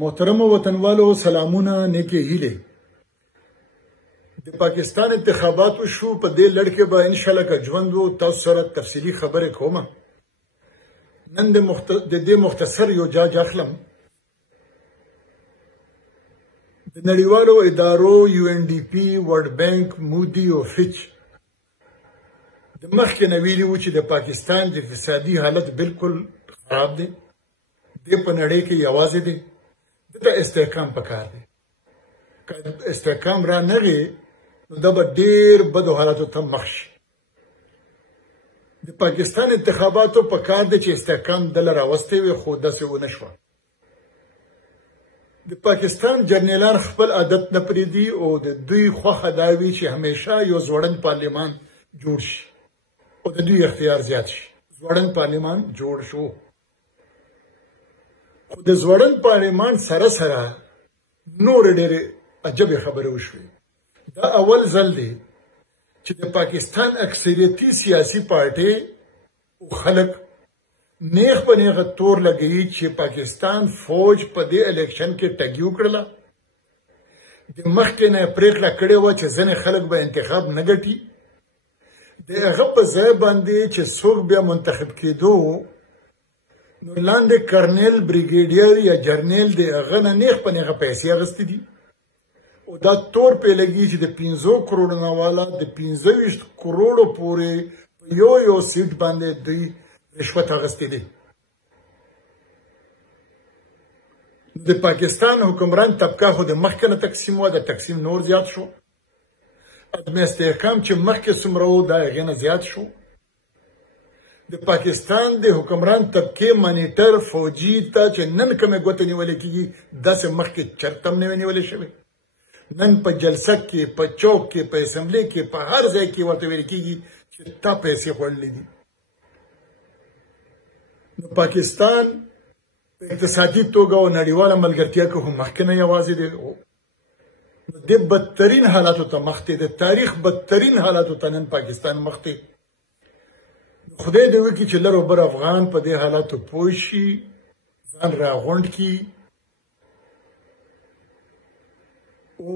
محترم وطنوالو سلامونه نیکی هیله د پاکستان انتخاباتو شو په دې لړ کې به ان شاء الله که ژوند وو تاسو سره تفصیلی خبره کوم نن د دې مختصر یو جاج اخلم د نړیوالو ادارو UNDP ورلد بانک مودي او فچ د مخکې نه ویلي وو چې د پاکستان د اقتصادي حالت بالکل خراب دی د په نړۍ کې یوازې دی دته استحکام پکار دی که استحکام را نغی نو دا به ډیر بدو حالاتو ته مخ شي د پاکستان انتخاباتو پکار دی چې استحکام دله راوستی وي خو داسې ونه شوه د پاکستان جرنیلان خپل عادت نه پرېږدي او د دوی خوښه دا وي چې همیشه یو ځوړند پارلمان جوړ شي او د دوی اختیار زیات شي ځوړند پارلمان جوړ شو خو د ځوړند پارلمان سره سره نور ډېرې عجبې خبرې وشوې دا اول ځل دی چې د پاکستان اکثریتي سیاسي پارټۍ او خلک نیغ په نیغه تور لګوي چې پاکستان فوج په دې الیکشن کې ټګي وکړله د مخکې نه پرېکړه کړې وه چې ځینې خلک به انتخاب نه ګټي د هغه په ځای باندې چې څوک بیا منتخب کېدو نو لاندې کرنیل بریګیډیر یا جرنیل د هغه نه نیغ په نیغه پیسې اخیستې دي او دا تور پې لګي چې د 500 کروڑو نه والا د 25 کروڑو پورې په یو سیټ باندې دوی رشوت اخیستې دي د پاکستان حکمران طبقه خو د مخکې نه تقسیم وه د تقسیم نور زیات شو عدم استحکام چې مخکې څومره و دا هغې نه زیات شو د پاکستان د حکمران طبقې مانیټر فوجي ته چې نن کومې ګوته نیولې کېږي داسې مخکې چرته هم نه وې نیولې شوې نن په جلسه کې په چوک کې په اسمبلې کې په هر ځای کې ورته ویل کېږي چې تا پیسې خوړلې دي نو پاکستان په اقتصادي توګه او نړیواله ملګرتیا کې هم مخکې نه یوازې دی د بدترین حالاتو ته مخ دی د تاریخ بدترین حالاتو ته نن پاکستان مخ دی خدای دې وکړي چې لر او بر افغان په دې حالاتو پوه شي ځان راغونډ کړي او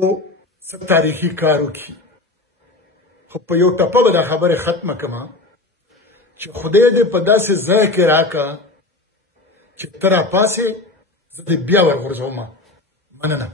څه تاریخي کار وکړي خو په یو ټپه به دا خبرې ختمه کړمه چې خدای دې په داسې ځای کې راکړه چې ته راپاسې زه دې بیا ورغورځومه مننه